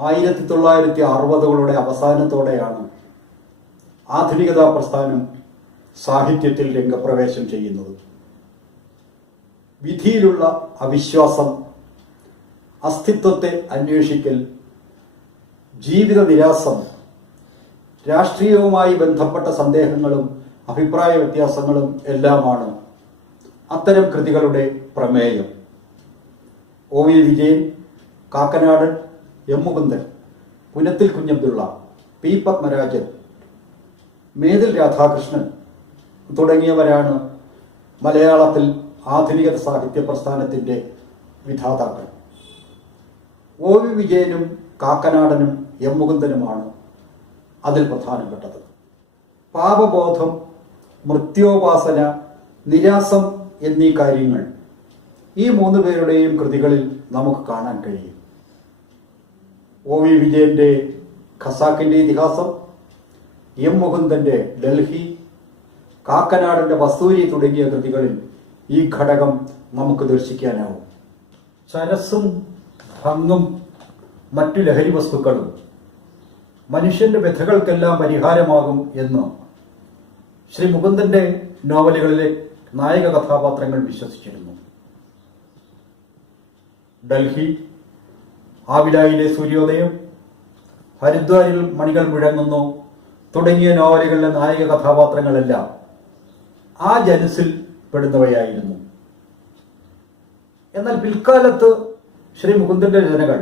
1960കളുടെ അവസാനത്തോടെയാണ് ആധുനികതാ പ്രസ്ഥാനം സാഹിത്യത്തിൽ രംഗപ്രവേശം ചെയ്യുന്നത്. വിധിയിലുള്ള അവിശ്വാസം, അസ്തിത്വത്തെ അന്വേഷിക്കൽ, ജീവിത നിരാസം, രാഷ്ട്രീയവുമായി ബന്ധപ്പെട്ട സന്ദേഹങ്ങളും അഭിപ്രായ വ്യത്യാസങ്ങളും എല്ലാമാണ് അത്തരം കൃതികളുടെ പ്രമേയം. ഒ വി വിജയൻ, കാക്കനാടൻ, എം മുകുന്ദൻ, പുനത്തിൽ കുഞ്ഞബ്ദുള്ള, പി പത്മരാജൻ, മേതിൽ രാധാകൃഷ്ണൻ തുടങ്ങിയവരാണ് മലയാളത്തിൽ ആധുനിക സാഹിത്യ പ്രസ്ഥാനത്തിൻ്റെ വിധാതാക്കൾ. ഒ വി വിജയനും കാക്കനാടനും എം മുകുന്ദനുമാണ് അതിൽ പ്രധാനപ്പെട്ടത്. പാപബോധം, മൃത്യോപാസന, നിരാസം എന്നീ കാര്യങ്ങൾ ഈ 3 പേരുടെയും കൃതികളിൽ നമുക്ക് കാണാൻ കഴിയും. ഒ വി വിജയന്റെ ഖസാക്കിന്റെ ഇതിഹാസം, എം മുകുന്ദന്റെ ഡൽഹി, കാക്കനാടന്റെ വസ്തൂരി തുടങ്ങിയ കൃതികളിൽ ഈ ഘടകം നമുക്ക് ദർശിക്കാനാവും. ചരസ്സും ഭംഗും മറ്റു ലഹരി വസ്തുക്കളും മനുഷ്യന്റെ വ്യഥകൾക്കെല്ലാം പരിഹാരമാകും എന്ന് ശ്രീ മുകുന്ദന്റെ നോവലുകളിലെ നായക കഥാപാത്രങ്ങൾ വിശ്വസിച്ചിരുന്നു. ഡൽഹി, ആവിലായിലെ സൂര്യോദയം, ഹരിദ്വാരിൽ മണികൾ മുഴങ്ങുന്നു തുടങ്ങിയ നോവലുകളിലെ നായക കഥാപാത്രങ്ങളെല്ലാം ആ ജനുസിൽ പെടുന്നവയായിരുന്നു. എന്നാൽ പിൽക്കാലത്ത് ശ്രീ മുകുന്ദന്റെ രചനകൾ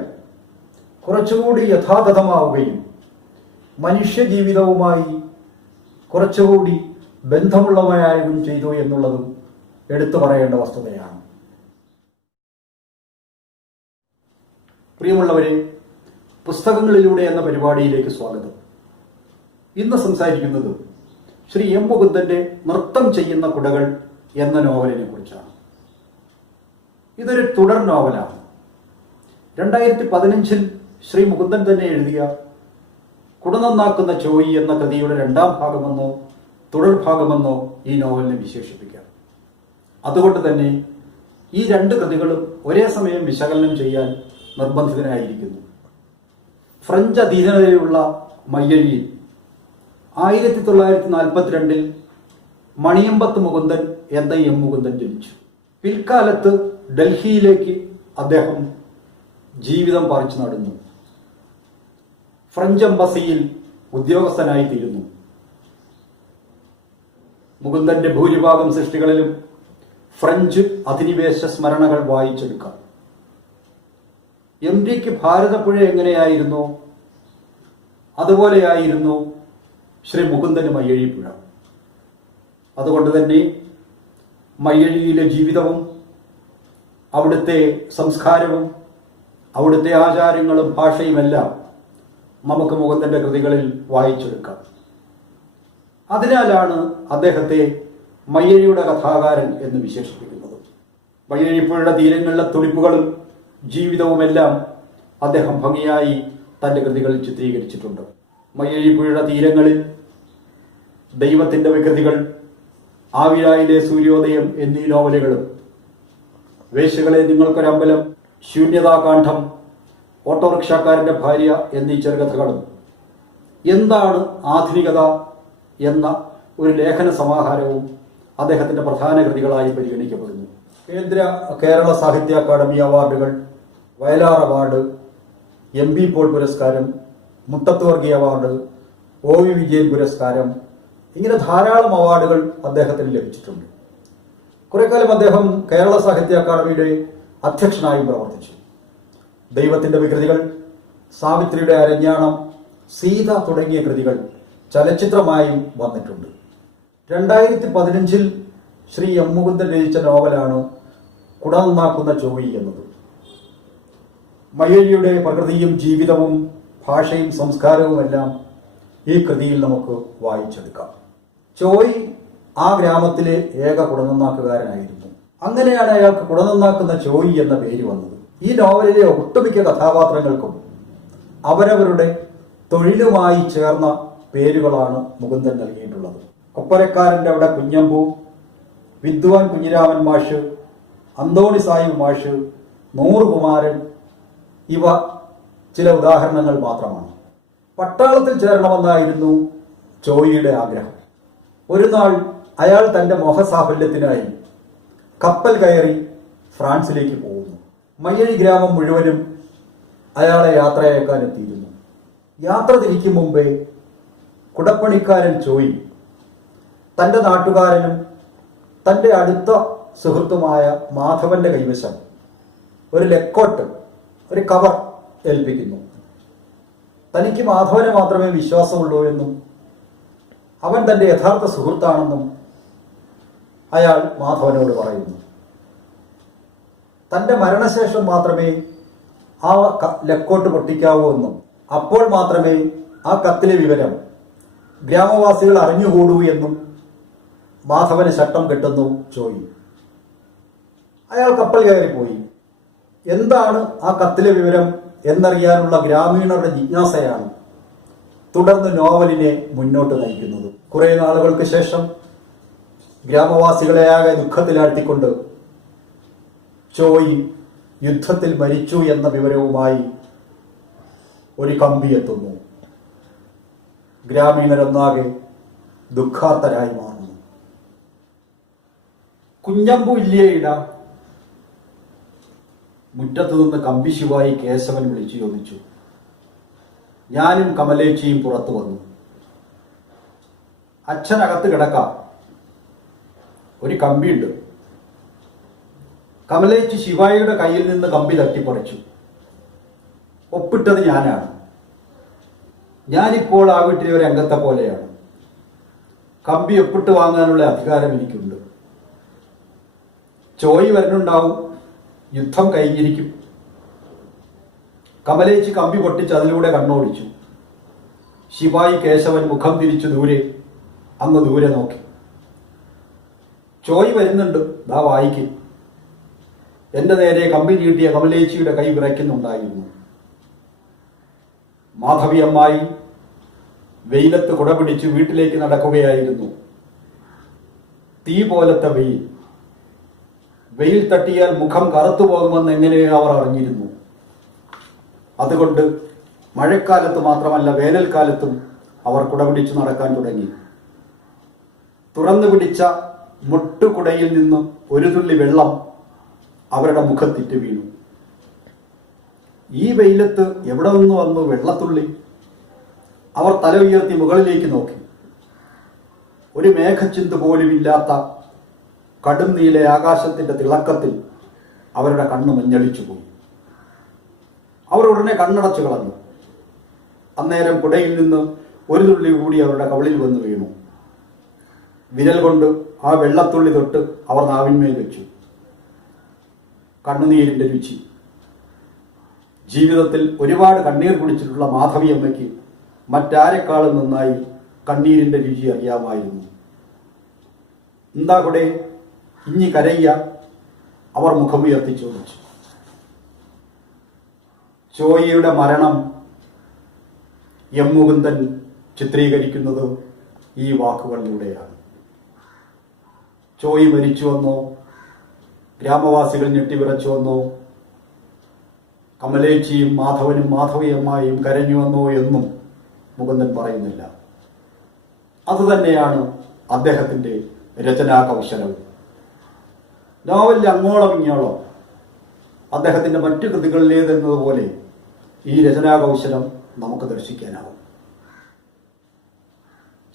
കുറച്ചുകൂടി യഥാതഥമാവുകയും മനുഷ്യജീവിതവുമായി കുറച്ചുകൂടി ബന്ധമുള്ളവയാവുകയും ചെയ്തു എന്നുള്ളതും എടുത്തു പറയേണ്ട വസ്തുതയാണ്. പ്രിയമുള്ളവരെ, പുസ്തകങ്ങളിലൂടെ എന്ന പരിപാടിയിലേക്ക് സ്വാഗതം. ഇന്ന് സംസാരിക്കുന്നത് ശ്രീ എം മുകുന്ദന്റെ നൃത്തം ചെയ്യുന്ന കുടകൾ എന്ന നോവലിനെ കുറിച്ചാണ്. ഇതൊരു തുടർ നോവലാണ്. 2015 ശ്രീ മുകുന്ദൻ തന്നെ എഴുതിയ കുട നന്നാക്കുന്ന ചോയി എന്ന കൃതിയുടെ 2ാം ഭാഗമെന്നോ തുടർ ഭാഗമെന്നോ ഈ നോവലിനെ വിശേഷിപ്പിക്കാം. അതുകൊണ്ട് തന്നെ ഈ 2 കൃതികളും ഒരേ സമയം വിശകലനം ചെയ്യാൻ നിർബന്ധിതനായിരിക്കുന്നു. ഫ്രഞ്ച് അധീനതയിലുള്ള മയ്യഴിയിൽ 1942 മണിയമ്പത്ത് മുകുന്ദൻ എന്ന എം മുകുന്ദൻ ജനിച്ചു. പിൽക്കാലത്ത് ഡൽഹിയിലേക്ക് അദ്ദേഹം ജീവിതം പറിച്ചു നടന്നു. ഫ്രഞ്ച് എംബസിയിൽ ഉദ്യോഗസ്ഥനായി തീരുന്നു. മുകുന്ദന്റെ ഭൂരിഭാഗം സൃഷ്ടികളിലും ഫ്രഞ്ച് അധിനിവേശ സ്മരണകൾ വായിച്ചെടുക്കാം. എം ഡിക്ക് ഭാരതപ്പുഴ എങ്ങനെയായിരുന്നു അതുപോലെയായിരുന്നു ശ്രീ മുകുന്ദന് മയ്യഴിപ്പുഴ. അതുകൊണ്ട് തന്നെ മയ്യഴിയിലെ ജീവിതവും അവിടുത്തെ സംസ്കാരവും അവിടുത്തെ ആചാരങ്ങളും ഭാഷയുമെല്ലാം നമുക്ക് മുകുന്ദന്റെ കൃതികളിൽ വായിച്ചെടുക്കാം. അതിനാലാണ് അദ്ദേഹത്തെ മയ്യഴിയുടെ കഥാകാരൻ എന്ന് വിശേഷിപ്പിക്കുന്നത്. മയ്യഴിപ്പുഴയുടെ തീരങ്ങളിലെ തുടിപ്പുകളും ജീവിതവുമെല്ലാം അദ്ദേഹം ഭംഗിയായി തൻ്റെ കൃതികളിൽ ചിത്രീകരിച്ചിട്ടുണ്ട്. മയ്യഴിപ്പുഴയുടെ തീരങ്ങളിൽ ദൈവത്തിൻ്റെ വികൃതികൾ, ആവിലായിലെ സൂര്യോദയം എന്നീ നോവലുകളും, വേശ്യകളെ നിങ്ങൾക്കൊരമ്പലം, ശൂന്യതാകാന്ഡം, ഓട്ടോറിക്ഷക്കാരൻ്റെ ഭാര്യ എന്നീ ചെറുകഥകളും, എന്താണ് ആധുനികത എന്ന ഒരു ലേഖന സമാഹാരവും അദ്ദേഹത്തിൻ്റെ പ്രധാന കൃതികളായി പരിഗണിക്കപ്പെടുന്നു. കേരള സാഹിത്യ അക്കാദമി അവാർഡുകൾ, Vayalar award, M B Paul പുരസ്കാരം, മുട്ടത്ത് വർഗീയ അവാർഡ്, ഒ വി വിജയൻ പുരസ്കാരം, ഇങ്ങനെ ധാരാളം അവാർഡുകൾ അദ്ദേഹത്തിന് ലഭിച്ചിട്ടുണ്ട്. കുറേക്കാലം അദ്ദേഹം കേരള സാഹിത്യ അക്കാദമിയുടെ അധ്യക്ഷനായും പ്രവർത്തിച്ചു. ദൈവത്തിൻ്റെ വികൃതികൾ, സാവിത്രിയുടെ അരഞ്ഞാണം, സീത തുടങ്ങിയ കൃതികൾ ചലച്ചിത്രമായും വന്നിട്ടുണ്ട്. 2015 ശ്രീ എം മുകുന്ദൻ രചിച്ച നോവലാണ് കുട നന്നാക്കുന്ന ചോയി എന്നത്. മയ്യഴിയുടെ പ്രകൃതിയും ജീവിതവും ഭാഷയും സംസ്കാരവുമെല്ലാം ഈ കൃതിയിൽ നമുക്ക് വായിച്ചെടുക്കാം. ചോയ് ആ ഗ്രാമത്തിലെ ഏക കുടനന്നാക്കുകാരനായിരുന്നു. അങ്ങനെയാണ് അയാൾക്ക് കുടനന്നാക്കുന്ന ചോയി എന്ന പേര് വന്നത്. ഈ നോവലിലെ ഒട്ടുമിക്ക കഥാപാത്രങ്ങൾക്കും അവരവരുടെ തൊഴിലുമായി ചേർന്ന പേരുകളാണ് മുകുന്ദൻ നൽകിയിട്ടുള്ളത്. കൊപ്പരക്കാരൻ്റെ അവിടെ കുഞ്ഞമ്പു, വിദ്വാൻ കുഞ്ഞിരാമൻ മാഷ്, അന്തോണി സാഹിബ് മാഷ്, നൂറുകുമാരൻ, ഇവ ചില ഉദാഹരണങ്ങൾ മാത്രമാണ്. പട്ടാളത്തിൽ ചേരണമെന്നായിരുന്നു ചോയിയുടെ ആഗ്രഹം. ഒരു നാൾ അയാൾ തന്റെ മോഹസാഫല്യത്തിനായി കപ്പൽ കയറി ഫ്രാൻസിലേക്ക് പോകുന്നു. മയ്യഴി ഗ്രാമം മുഴുവനും അയാളെ യാത്രയയക്കാൻ എത്തിയിരുന്നു. യാത്ര തിരിക്കും മുമ്പേ കുടപ്പണിക്കാരൻ ചോയി തന്റെ നാട്ടുകാരനും തന്റെ അടുത്ത സുഹൃത്തുമായ മാധവന്റെ കൈവശം ഒരു ലെക്കോട്ട്, ഒരു കവർ ഏൽപ്പിക്കുന്നു. തനിക്ക് മാധവനെ മാത്രമേ വിശ്വാസമുള്ളൂ എന്നും അവൻ തന്റെ യഥാർത്ഥ സുഹൃത്താണെന്നും അയാൾ മാധവനോട് പറയുന്നു. തന്റെ മരണശേഷം മാത്രമേ ആ ലെക്കോട്ട് പൊട്ടിക്കാവൂ എന്നും അപ്പോൾ മാത്രമേ ആ കത്തിലെ വിവരം ഗ്രാമവാസികൾ അറിഞ്ഞുകൂടൂ എന്നും മാധവന് ശട്ടം കെട്ടുന്നു ചോയി. അയാൾ കപ്പൽ കയറിപ്പോയി. എന്താണ് ആ കത്തിലെ വിവരം എന്നറിയാനുള്ള ഗ്രാമീണരുടെ ജിജ്ഞാസയാണ് തുടർന്ന് നോവലിനെ മുന്നോട്ട് നയിക്കുന്നത്. കുറെ നാളുകൾക്ക് ശേഷം ഗ്രാമവാസികളെയാകെ ദുഃഖത്തിലാഴ്ത്തിക്കൊണ്ട് ചോയി യുദ്ധത്തിൽ മരിച്ചു എന്ന വിവരവുമായി ഒരു കമ്പി എത്തുന്നു. ഗ്രാമീണരൊന്നാകെ ദുഃഖാർത്തരായി മാറുന്നു. കുഞ്ഞമ്പു ഇല്ലിയയിട മുറ്റത്തു നിന്ന് കമ്പി ശിവായി കേശവൻ വിളിച്ചു ചോദിച്ചു. ഞാനും കമലേച്ചിയും പുറത്തു വന്നു. അച്ഛനകത്ത് കിടക്കാം, ഒരു കമ്പിയുണ്ട്. കമലേച്ചി ശിവായിയുടെ കയ്യിൽ നിന്ന് കമ്പി തട്ടിപ്പറിച്ചു. ഒപ്പിട്ടത് ഞാനാണ്. ഞാനിപ്പോൾ ആ വീട്ടിലെ ഒരു അംഗത്തെ പോലെയാണ്. കമ്പി ഒപ്പിട്ട് വാങ്ങാനുള്ള അധികാരം എനിക്കുണ്ട്. ചോയി വരുന്നുണ്ടാവും, യുദ്ധം കഴിഞ്ഞിരിക്കും. കമലേച്ചി കമ്പി പൊട്ടിച്ച് അതിലൂടെ കണ്ണോടിച്ചു. ശിവായി കേശവൻ മുഖം തിരിച്ചു അങ്ങ് ദൂരെ നോക്കി. ചോയി വരുന്നുണ്ട്, ദാ വായിക്കും. എന്റെ നേരെ കമ്പി നീട്ടിയ കമലേച്ചിയുടെ കൈ വിറയ്ക്കുന്നുണ്ടായിരുന്നു. മാധവി അമ്മായി വെയിലത്ത് കുട പിടിച്ച് വീട്ടിലേക്ക് നടക്കുകയായിരുന്നു. തീ പോലത്തെ വെയിൽ. വെയിൽ തട്ടിയാൽ മുഖം കറുത്തു പോകുമെന്ന് എങ്ങനെയോ അവർ അറിഞ്ഞിരുന്നു. അതുകൊണ്ട് മഴക്കാലത്ത് മാത്രമല്ല വേനൽക്കാലത്തും അവർ കുട പിടിച്ചു നടക്കാൻ തുടങ്ങി. തുറന്നു പിടിച്ച മുട്ടുകുടയിൽ നിന്ന് ഒരു തുള്ളി വെള്ളം അവരുടെ മുഖത്തിട്ട് വീണു. ഈ വെയിലത്ത് എവിടെ നിന്ന് വന്നു വെള്ളത്തുള്ളി? അവർ തല ഉയർത്തി മുകളിലേക്ക് നോക്കി. ഒരു മേഘച്ചിന്ത് പോലും ഇല്ലാത്ത കടും നീല ആകാശത്തിന്റെ തിളക്കത്തിൽ അവരുടെ കണ്ണ് മഞ്ഞളിച്ചു പോയി. അവർ ഉടനെ കണ്ണടച്ചു കളഞ്ഞു. അന്നേരം കുടയിൽ നിന്ന് ഒരു തുള്ളി കൂടി അവരുടെ കവിളിൽ വന്ന് വീണു. വിരൽ കൊണ്ട് ആ വെള്ളത്തുള്ളി തൊട്ട് അവർ നാവിന്മേൽ വെച്ചു. കണ്ണുനീരിന്റെ രുചി. ജീവിതത്തിൽ ഒരുപാട് കണ്ണീർ കുടിച്ചിട്ടുള്ള മാധവി അമ്മയ്ക്ക് മറ്റാരെക്കാളും നന്നായി കണ്ണീരിന്റെ രുചി അറിയാമായിരുന്നു. എന്താ കൂടെ ഇഞ്ഞി കരയ്യ? അവർ മുഖമുയർത്തി ചോദിച്ചു. ചോയിയുടെ മരണം എം മുകുന്ദൻ ചിത്രീകരിക്കുന്നത് ഈ വാക്കുകളിലൂടെയാണ്. ചോയി മരിച്ചുവെന്നോ ഗ്രാമവാസികൾ ഞെട്ടിവിറച്ചുവെന്നോ കമലേച്ചിയും മാധവനും മാധവിയമ്മയും കരഞ്ഞുവെന്നോ എന്നും മുകുന്ദൻ പറയുന്നില്ല. അതുതന്നെയാണ് അദ്ദേഹത്തിന്റെ രചനാ കൗശലവും. നോവലിൽ അങ്ങോളം ഇങ്ങോളം അദ്ദേഹത്തിന്റെ മറ്റു കൃതികളിലേതെന്നതുപോലെ ഈ രചനാ കൗശലം നമുക്ക് ദർശിക്കാനാവും.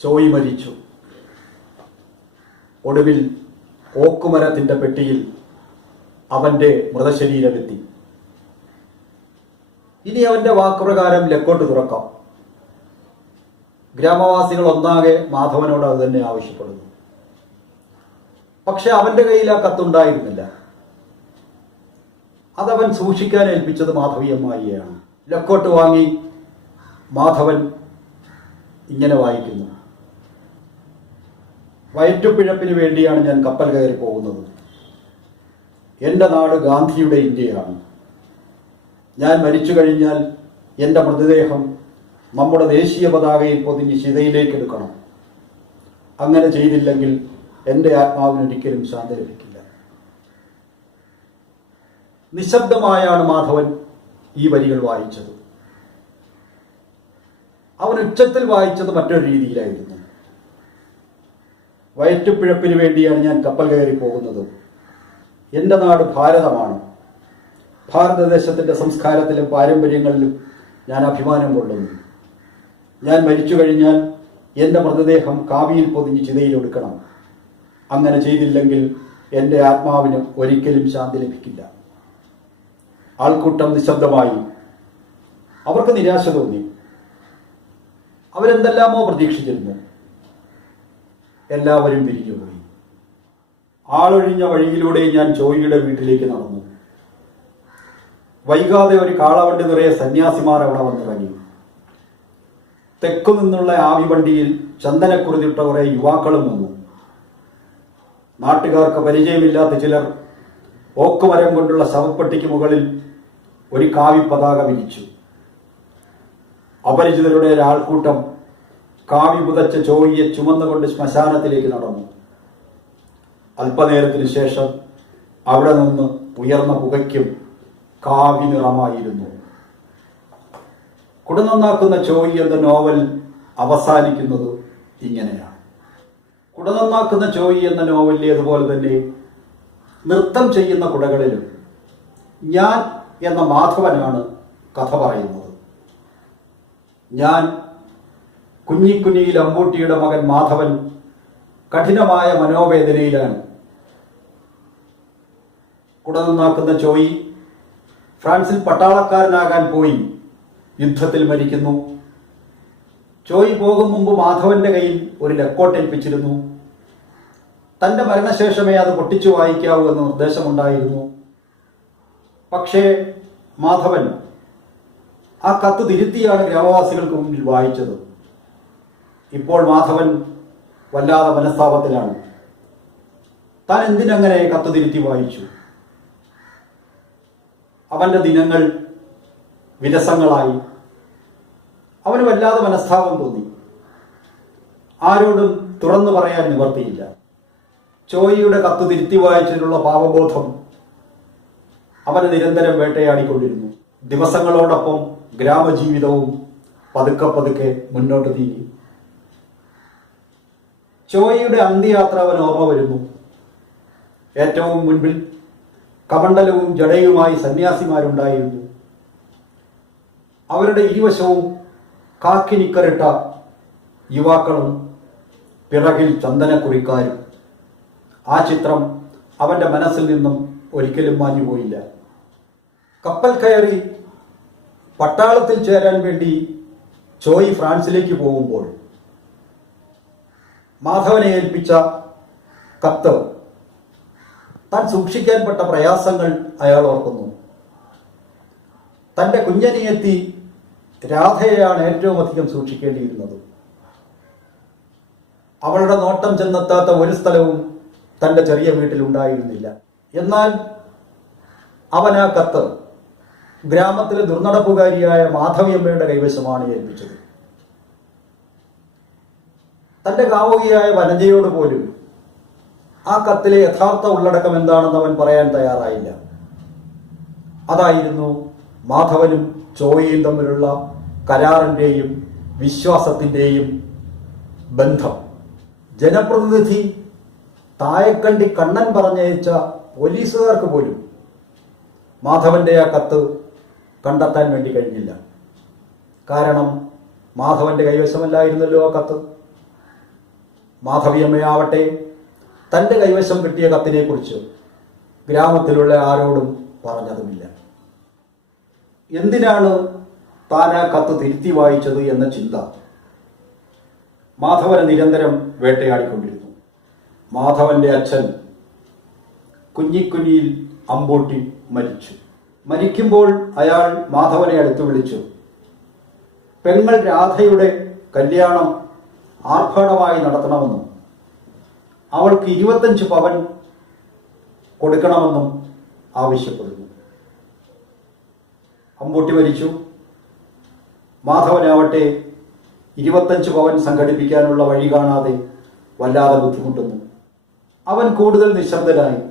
ചോയി മരിച്ചു. ഒടുവിൽ ഓക്കുമരത്തിന്റെ പെട്ടിയിൽ അവന്റെ മൃതശരീരമെത്തി. ഇനി അവന്റെ വാക്കുപ്രകാരം ലെക്കോട്ട് തുറക്കാം. ഗ്രാമവാസികൾ ഒന്നാകെ മാധവനോട് അത് തന്നെ ആവശ്യപ്പെടുന്നു. പക്ഷെ അവന്റെ കയ്യിൽ ആ കത്തുണ്ടായിരുന്നില്ല. അതവൻ സൂക്ഷിക്കാൻ ഏൽപ്പിച്ചത് മാധവിയമ്മായിയാണ്. ലെക്കോട്ട് വാങ്ങി മാധവൻ ഇങ്ങനെ വായിക്കുന്നു. വയറ്റുപിഴപ്പിന് വേണ്ടിയാണ് ഞാൻ കപ്പൽ കയറി പോകുന്നത്. എൻ്റെ നാട് ഗാന്ധിയുടെ ഇന്ത്യയാണ്. ഞാൻ മരിച്ചു കഴിഞ്ഞാൽ എൻ്റെ മൃതദേഹം നമ്മുടെ ദേശീയ പതാകയിൽ പൊതിഞ്ഞ് ശിലയിലേക്ക് എടുക്കണം. അങ്ങനെ ചെയ്തില്ലെങ്കിൽ എൻ്റെ ആത്മാവിനൊരിക്കലും ശാന്തി ലഭിക്കില്ല. നിശബ്ദമായാണ് മാധവൻ ഈ വരികൾ വായിച്ചത്. അവൻ ഉച്ചത്തിൽ വായിച്ചത് മറ്റൊരു രീതിയിലായിരുന്നു. വയറ്റുപിഴപ്പിന് വേണ്ടിയാണ് ഞാൻ കപ്പൽ കയറി പോകുന്നത്. എൻ്റെ നാട് ഭാരതമാണ്. ഭാരതദേശത്തിൻ്റെ സംസ്കാരത്തിലും പാരമ്പര്യങ്ങളിലും ഞാൻ അഭിമാനം കൊള്ളുന്നു. ഞാൻ മരിച്ചു കഴിഞ്ഞാൽ എൻ്റെ മൃതദേഹം കാവിയിൽ പൊതിഞ്ഞ് ചിതയിലൊടുക്കണം. അങ്ങനെ ചെയ്തില്ലെങ്കിൽ എൻ്റെ ആത്മാവിന് ഒരിക്കലും ശാന്തി ലഭിക്കില്ല. ആൾക്കൂട്ടം നിശബ്ദമായി. അവർക്ക് നിരാശ തോന്നി. അവരെന്തെല്ലാമോ പ്രതീക്ഷിച്ചിരുന്നു. എല്ലാവരും പിരിഞ്ഞുപോയി. ആളൊഴിഞ്ഞ വഴിയിലൂടെ ഞാൻ ചോയിയുടെ വീട്ടിലേക്ക് നടന്നു. വൈകാതെ ഒരു കാളവണ്ടി നിറയെ സന്യാസിമാർ അവിടെ വന്നിറങ്ങി. തെക്കു നിന്നുള്ള ആവി വണ്ടിയിൽ ചന്ദനക്കുറിതിട്ട കുറെ യുവാക്കളും വന്നു. നാട്ടുകാർക്ക് പരിചയമില്ലാത്ത ചിലർ ഓക്കുമരം കൊണ്ടുള്ള ശവപ്പെട്ടിക്ക് മുകളിൽ ഒരു കാവി പതാക വിരിച്ചു. അപരിചിതരുടെ ഒരാൾക്കൂട്ടം കാവി പുതച്ച ചോയിയെ ചുമന്നുകൊണ്ട് ശ്മശാനത്തിലേക്ക് നടന്നു. അല്പനേരത്തിനു ശേഷം അവിടെ നിന്ന് ഉയർന്ന പുകയ്ക്കും കാവി നിറമായിരുന്നു. കുടനന്നാക്കുന്ന ചോയി എന്ന നോവൽ അവസാനിക്കുന്നത് ഇങ്ങനെയാണ്. കുടനന്നാക്കുന്ന ചോയി എന്ന നോവലിലേതുപോലെ തന്നെ നൃത്തം ചെയ്യുന്ന കുടകളിലും ഞാൻ എന്ന മാധവനാണ് കഥ പറയുന്നത്. ഞാൻ കുഞ്ഞിക്കുഞ്ഞിയിൽ അമ്പൂട്ടിയുടെ മകൻ മാധവൻ കഠിനമായ മനോവേദനയിലാണ്. കുടനന്നാക്കുന്ന ചോയി ഫ്രാൻസിൽ പട്ടാളക്കാരനാകാൻ പോയി യുദ്ധത്തിൽ മരിക്കുന്നു. ചോയി പോകും മുമ്പ് മാധവന്റെ കയ്യിൽ ഒരു ലക്കോട്ട് ഏൽപ്പിച്ചിരുന്നു. തന്റെ മരണശേഷമേ അത് പൊട്ടിച്ചു വായിക്കാവൂ എന്ന നിർദ്ദേശമുണ്ടായിരുന്നു. പക്ഷേ മാധവൻ ആ കത്ത് തിരുത്തിയാണ് ഗ്രാമവാസികൾക്ക് മുന്നിൽ വായിച്ചത്. ഇപ്പോൾ മാധവൻ വല്ലാതെ മനസ്താപത്തിലാണ്. താൻ എന്തിനങ്ങനെ കത്ത് തിരുത്തി വായിച്ചു? അവന്റെ ദിനങ്ങൾ വിരസങ്ങളായി. അവന് വല്ലാതെ മനസ്താപം തോന്നി. ആരോടും തുറന്നു പറയാൻ നിവർത്തിയില്ല. ചോയിയുടെ കത്ത് തിരുത്തി വായിച്ചതിനുള്ള പാപബോധം അവനെ നിരന്തരം വേട്ടയാടിക്കൊണ്ടിരുന്നു. ദിവസങ്ങളോടൊപ്പം ഗ്രാമജീവിതവും പതുക്കെ പതുക്കെ മുന്നോട്ട് നീങ്ങി. ചോയിയുടെ അന്ത്യയാത്ര അവൻ ഓർമ്മ വരുന്നു. ഏറ്റവും മുൻപിൽ കമണ്ഡലവും ജടയുമായി സന്യാസിമാരുണ്ടായിരുന്നു. അവരുടെ ഇരുവശവും കാക്കി നിക്കറിട്ട യുവാക്കളും പിറകിൽ ചന്ദനക്കുറിക്കാരും. ആ ചിത്രം അവന്റെ മനസ്സിൽ നിന്നും ഒരിക്കലും മാഞ്ഞുപോയില്ല. കപ്പൽ കയറി പട്ടാളത്തിൽ ചേരാൻ വേണ്ടി ചോയി ഫ്രാൻസിലേക്ക് പോകുമ്പോൾ മാധവനെ ഏൽപ്പിച്ച കത്ത് താൻ സൂക്ഷിക്കാൻപ്പെട്ട പ്രയാസങ്ങൾ അയാൾ ഓർക്കുന്നു. തൻ്റെ കുഞ്ഞനിയെത്തി രാധയെയാണ് ഏറ്റവും അധികം സൂക്ഷിക്കേണ്ടിയിരുന്നത്. അവളുടെ നോട്ടം ചെന്നെത്താത്ത ഒരു സ്ഥലവും തൻ്റെ ചെറിയ വീട്ടിലുണ്ടായിരുന്നില്ല. എന്നാൽ അവൻ ആ കത്ത് ഗ്രാമത്തിലെ ദുർനടപ്പുകാരിയായ മാധവിയമ്മയുടെ കൈവശമാണ് ഏൽപ്പിച്ചത്. തൻ്റെ കാമുകിയായ വനജയോട് പോലും ആ കത്തിലെ യഥാർത്ഥ ഉള്ളടക്കം എന്താണെന്ന് അവൻ പറയാൻ തയ്യാറായില്ല. അതായിരുന്നു മാധവനും ചോയിയും തമ്മിലുള്ള കരാറിൻ്റെയും വിശ്വാസത്തിൻ്റെയും ബന്ധം. ജനപ്രതിനിധി തായക്കണ്ടി കണ്ണൻ പറഞ്ഞയച്ച പോലീസുകാർക്ക് പോലും മാധവന്റെ ആ കത്ത് കണ്ടെത്താൻ വേണ്ടി കഴിഞ്ഞില്ല. കാരണം മാധവന്റെ കൈവശമല്ലായിരുന്നല്ലോ ആ കത്ത്. മാധവിയമ്മയാവട്ടെ തൻ്റെ കൈവശം കിട്ടിയ കത്തിനെക്കുറിച്ച് ഗ്രാമത്തിലുള്ള ആരോടും പറഞ്ഞതുമില്ല. എന്തിനാണ് താൻ ആ കത്ത് തിരുത്തി വായിച്ചത് എന്ന ചിന്ത മാധവനെ നിരന്തരം വേട്ടയാടിക്കൊണ്ടിരുന്നു. മാധവന്റെ അച്ഛൻ കുഞ്ഞിക്കുഞ്ഞിയിൽ അമ്പൂട്ടി മരിച്ചു. മരിക്കുമ്പോൾ അയാൾ മാധവനെ അടുത്ത് വിളിച്ചു. പെങ്ങൾ രാധയുടെ കല്യാണം ആർഭാടമായി നടത്തണമെന്നും അവൾക്ക് 25 പവൻ കൊടുക്കണമെന്നും ആവശ്യപ്പെടുന്നു. അമ്പൂട്ടി മരിച്ചു. മാധവനാവട്ടെ 25 പവൻ സംഘടിപ്പിക്കാനുള്ള വഴി കാണാതെ വല്ലാതെ ബുദ്ധിമുട്ടുന്നു. അവൻ കൂടുതൽ നിശബ്ദനായി.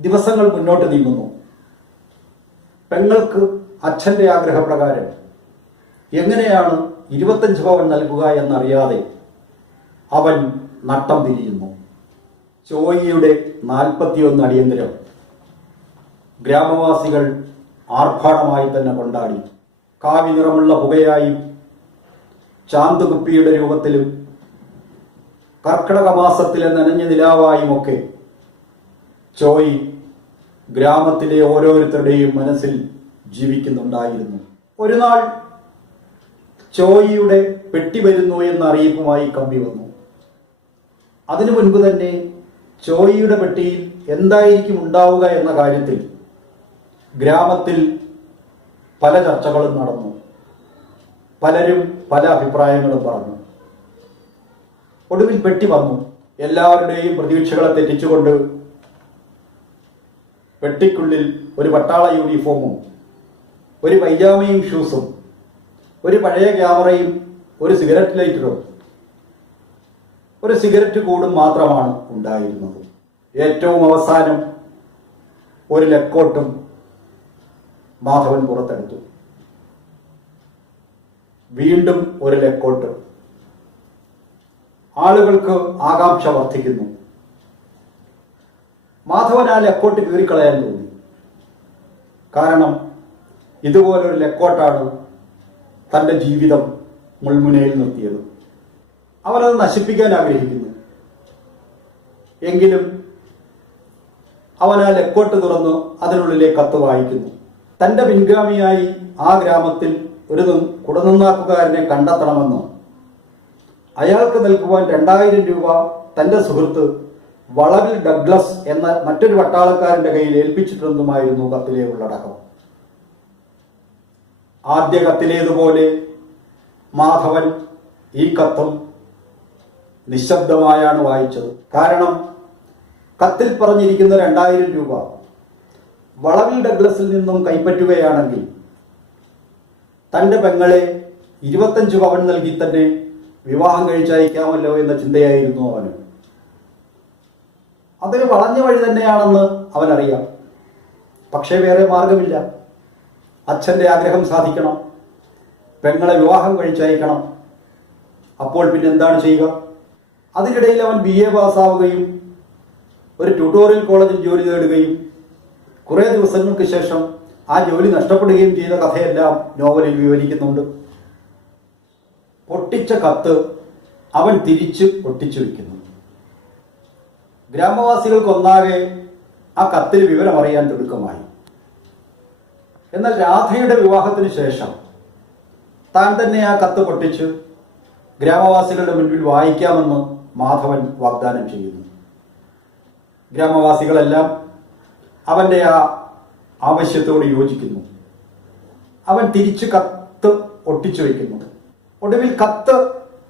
ദിവസങ്ങൾ മുന്നോട്ട് നീങ്ങുന്നു. പെങ്ങൾക്ക് അച്ഛൻ്റെ ആഗ്രഹപ്രകാരം എങ്ങനെയാണ് 25 പവൻ നൽകുക എന്നറിയാതെ അവൻ നട്ടം തിരിയുന്നു. ചോയിയുടെ 41 അടിയന്തരം ഗ്രാമവാസികൾ ആർഭാടമായി തന്നെ കൊണ്ടാടി. കാവി നിറമുള്ള പുകയായും ചാന്തുകുപ്പിയുടെ രൂപത്തിലും കർക്കിടക മാസത്തിലെ നനഞ്ഞ നിലാവായുമൊക്കെ ചോയി ഗ്രാമത്തിലെ ഓരോരുത്തരുടെയും മനസ്സിൽ ജീവിക്കുന്നുണ്ടായിരുന്നു. ഒരു നാൾ ചോയിയുടെ പെട്ടി വരുന്നു എന്ന അറിയിപ്പുമായി കമ്പി വന്നു. അതിനു മുൻപ് തന്നെ ചോയിയുടെ പെട്ടിയിൽ എന്തായിരിക്കും ഉണ്ടാവുക എന്ന കാര്യത്തിൽ ഗ്രാമത്തിൽ പല ചർച്ചകളും നടന്നു. പലരും പല അഭിപ്രായങ്ങളും പറഞ്ഞു. ഒടുവിൽ പെട്ടി വന്നു. എല്ലാവരുടെയും പ്രതീക്ഷകളെ തെറ്റിച്ചുകൊണ്ട് പെട്ടിക്കുള്ളിൽ ഒരു പട്ടാള യൂണിഫോമും ഒരു പൈജാമയും ഷൂസും ഒരു പഴയ ക്യാമറയും ഒരു സിഗരറ്റ് ലൈറ്ററും ഒരു സിഗരറ്റ് കൂടും മാത്രമാണ് ഉണ്ടായിരുന്നത്. ഏറ്റവും അവസാനം ഒരു ലക്കോട്ടും മാധവൻ പുറത്തെടുത്തു. വീണ്ടും ഒരു ലക്കോട്ട്. ആളുകൾക്ക് ആകാംക്ഷ വർദ്ധിക്കുന്നു. മാധവൻ ആ ലക്കോട്ട് കീറിക്കളയാൻ തോന്നി. കാരണം ഇതുപോലൊരു ലക്കോട്ടാണ് തൻ്റെ ജീവിതം മുൾമുനയിൽ നിർത്തിയത്. അവനത് നശിപ്പിക്കാൻ ആഗ്രഹിക്കുന്നു. എങ്കിലും അവൻ ആ ലക്കോട്ട് തുറന്ന് അതിനുള്ളിലെ കത്ത് വായിക്കുന്നു. തൻ്റെ പിൻഗാമിയായി ആ ഗ്രാമത്തിൽ ഒരു കുടനന്നാക്കുകാരനെ കണ്ടെത്തണമെന്ന് അയാൾക്ക് നൽകുവാൻ 2000 രൂപ തൻ്റെ സുഹൃത്ത് വളവിൽ ഡഗ്ലസ് എന്ന മറ്റൊരു പട്ടാളക്കാരന്റെ കയ്യിൽ ഏൽപ്പിച്ചിട്ടുണ്ടെന്നുമായിരുന്നു കത്തിലെ ഉള്ളടക്കം. ആദ്യ കത്തിലേതുപോലെ മാധവൻ ഈ കത്തും നിശബ്ദമായാണ് വായിച്ചത്. കാരണം കത്തിൽ പറഞ്ഞിരിക്കുന്ന 2000 രൂപ വളവിൽ ഡഗ്ലസിൽ നിന്നും കൈപ്പറ്റുകയാണെങ്കിൽ തൻ്റെ പെങ്ങളെ 25 പവൻ നൽകി തന്നെ വിവാഹം കഴിച്ചയക്കാമല്ലോ എന്ന ചിന്തയായിരുന്നു അവന്. അതൊരു വളഞ്ഞ വഴി തന്നെയാണെന്ന് അവനറിയാം. പക്ഷേ വേറെ മാർഗമില്ല. അച്ഛൻ്റെ ആഗ്രഹം സാധിക്കണം, പെങ്ങളെ വിവാഹം കഴിച്ചയക്കണം. അപ്പോൾ പിന്നെ എന്താണ് ചെയ്യുക? അതിനിടയിൽ അവൻ BA പാസ്സാവുകയും ഒരു ട്യൂട്ടോറിയൽ കോളേജിൽ ജോലി നേടുകയും കുറേ ദിവസങ്ങൾക്ക് ശേഷം ആ ജോലി നഷ്ടപ്പെടുകയും ചെയ്ത കഥയെല്ലാം നോവലിൽ വിവരിക്കുന്നുണ്ട്. പൊട്ടിച്ച കത്ത് അവൻ തിരിച്ച് ഒട്ടിച്ചു വയ്ക്കുന്നു. ഗ്രാമവാസികൾക്കൊന്നാകെ ആ കത്തിൽ വിവരമറിയാൻ തിടുക്കമായി. എന്നാൽ രാധയുടെ വിവാഹത്തിന് ശേഷം താൻ തന്നെ ആ കത്ത് പൊട്ടിച്ച് ഗ്രാമവാസികളുടെ മുൻപിൽ വായിക്കാമെന്ന് മാധവൻ വാഗ്ദാനം ചെയ്യുന്നു. ഗ്രാമവാസികളെല്ലാം അവന്റെ ആ ആവശ്യത്തോട് യോജിക്കുന്നു. അവൻ തിരിച്ച് കത്ത് ഒട്ടിച്ചു വയ്ക്കുന്നു. ഒടുവിൽ കത്ത്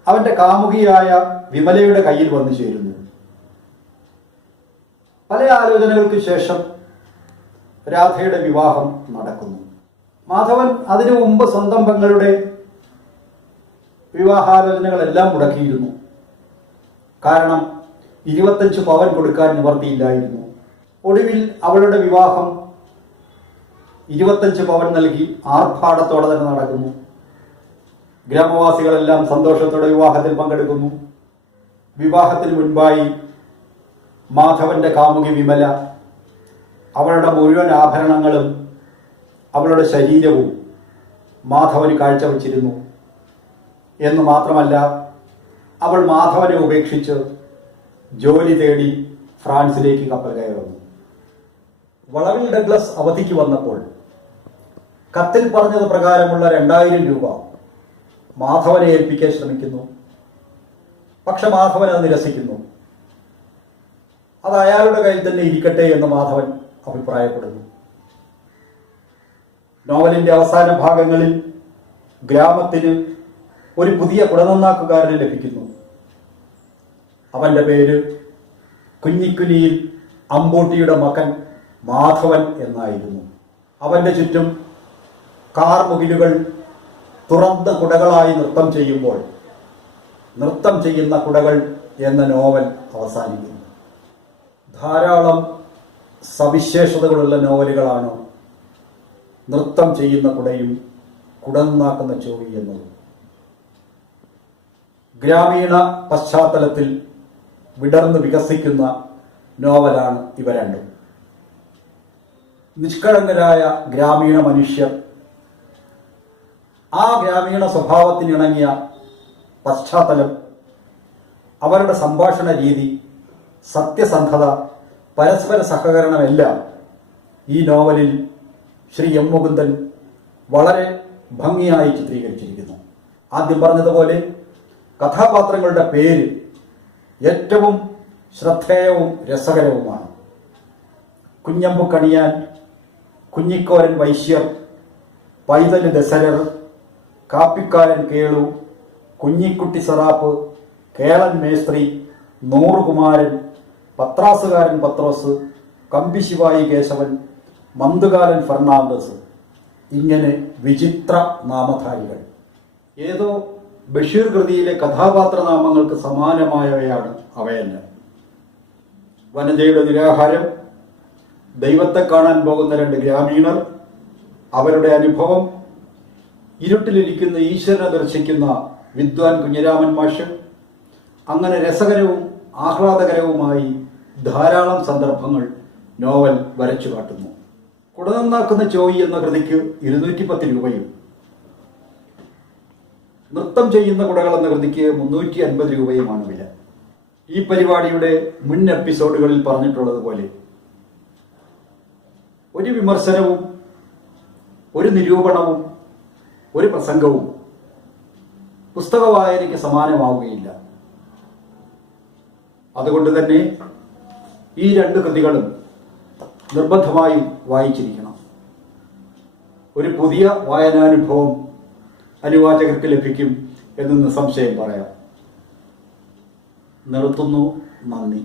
അവന്റെ കാമുകിയായ വിമലയുടെ കയ്യിൽ വന്നു ചേരുന്നു. പല ആലോചനകൾക്ക് ശേഷം രാധയുടെ വിവാഹം നടക്കുന്നു. മാധവൻ അതിനു മുമ്പ് സ്വന്തം പെങ്ങളുടെ വിവാഹാലോചനകളെല്ലാം മുടക്കിയിരുന്നു. കാരണം 25 പവൻ കൊടുക്കാൻ നിവർത്തിയില്ലായിരുന്നു. ഒടുവിൽ അവളുടെ വിവാഹം 25 പവൻ നൽകി ആർഭാടത്തോടെ തന്നെ നടക്കുന്നു. ഗ്രാമവാസികളെല്ലാം സന്തോഷത്തോടെ വിവാഹത്തിൽ പങ്കെടുക്കുന്നു. വിവാഹത്തിന് മുൻപായി മാധവന്റെ കാമുകി വിമല അവളുടെ മുഴുവൻ ആഭരണങ്ങളും അവളുടെ ശരീരവും മാധവന് കാഴ്ചവെച്ചിരുന്നു. എന്ന് മാത്രമല്ല, അവൾ മാധവനെ ഉപേക്ഷിച്ച് ജോലി തേടി ഫ്രാൻസിലേക്ക് കപ്പൽ കയറുന്നു. വളവിൽ ഡഗ്ലസ് അവധിക്ക് വന്നപ്പോൾ കത്തിൽ പറഞ്ഞത് പ്രകാരമുള്ള 2000 രൂപ മാധവനെ ഏൽപ്പിക്കാൻ ശ്രമിക്കുന്നു. പക്ഷെ മാധവൻ അത് നിരസിക്കുന്നു. അത് അയാളുടെ കയ്യിൽ തന്നെ ഇരിക്കട്ടെ എന്ന് മാധവൻ അഭിപ്രായപ്പെടുന്നു. നോവലിന്റെ അവസാന ഭാഗങ്ങളിൽ ഗ്രാമത്തിന് ഒരു പുതിയ കുടനന്നാക്കുകാരനെ ലഭിക്കുന്നു. അവന്റെ പേര് കുഞ്ഞിക്കുനിയിൽ അമ്പൂട്ടിയുടെ മകൻ മാധവൻ എന്നായിരുന്നു. അവന്റെ ചുറ്റും കാർമുകിലുകൾ തുറന്ന കുടകളായി നൃത്തം ചെയ്യുമ്പോൾ നൃത്തം ചെയ്യുന്ന കുടകൾ എന്ന നോവൽ അവസാനിക്കുന്നു. ധാരാളം സവിശേഷതകളുള്ള നോവലുകളാണ് നൃത്തം ചെയ്യുന്ന കുടയും കുടന്നാക്കുന്ന ചോയി എന്നതും. ഗ്രാമീണ പശ്ചാത്തലത്തിൽ വിടർന്ന് വികസിക്കുന്ന നോവലാണ് ഇവ രണ്ടും. നിഷ്കളങ്കരായ ഗ്രാമീണ മനുഷ്യർ ആ ഗ്രാമീണ സ്വഭാവത്തിനിണങ്ങിയ പശ്ചാത്തലം, അവരുടെ സംഭാഷണ രീതി, സത്യസന്ധത, പരസ്പര സഹകരണമെല്ലാം ഈ നോവലിൽ ശ്രീ എം മുകുന്ദൻ വളരെ ഭംഗിയായി ചിത്രീകരിച്ചിരിക്കുന്നു. ആദ്യം പറഞ്ഞതുപോലെ കഥാപാത്രങ്ങളുടെ പേര് ഏറ്റവും ശ്രദ്ധേയവും രസകരവുമാണ്. കുഞ്ഞമ്പു കണിയാൻ, കുഞ്ഞിക്കോരൻ വൈശ്യർ, പൈതല് ദശരർ, കാപ്പിക്കാരൻ കേളു, കുഞ്ഞിക്കുട്ടി സറാപ്പ്, കേളൻ മേസ്ത്രി, നൂറുകുമാരൻ, പത്രാസുകാരൻ പത്രോസ്, കമ്പിശിവായി കേശവൻ, മന്തുകാരൻ ഫെർണാണ്ടസ്, ഇങ്ങനെ വിചിത്ര നാമധാരികൾ. ഏതോ ബഷീർ കൃതിയിലെ കഥാപാത്ര നാമങ്ങൾക്ക് സമാനമായവയാണ് അവയെല്ലാം. വനജയുടെ നിരാഹാരം, ദൈവത്തെ കാണാൻ പോകുന്ന രണ്ട് ഗ്രാമീണർ, അവരുടെ അനുഭവം, ഇരുട്ടിലിരിക്കുന്ന ഈശ്വരനെ ദർശിക്കുന്ന വിദ്വാൻ കുഞ്ഞിരാമൻ മാഷ്, അങ്ങനെ രസകരവും ആഹ്ലാദകരവുമായി ധാരാളം സന്ദർഭങ്ങൾ നോവൽ വരച്ചു കാട്ടുന്നു. കുടനന്നാക്കുന്ന ചോയി എന്ന കൃതിക്ക് 210 രൂപയും നൃത്തം ചെയ്യുന്ന കുടകൾ എന്ന കൃതിക്ക് 350 രൂപയുമാണ് വില. ഈ പരിപാടിയുടെ മുൻ എപ്പിസോഡുകളിൽ പറഞ്ഞിട്ടുള്ളതുപോലെ ഒരു വിമർശനവും ഒരു നിരൂപണവും ഒരു പ്രസംഗവും പുസ്തക വായനയ്ക്ക് സമാനമാവുകയില്ല. അതുകൊണ്ട് തന്നെ ഈ രണ്ട് കൃതികളും നിർബന്ധമായും വായിച്ചിരിക്കണം. ഒരു പുതിയ വായനാനുഭവം അനുവാചകർക്ക് ലഭിക്കും എന്ന് നിസ്സംശയം പറയാം. നിർത്തുന്നു. നന്ദി.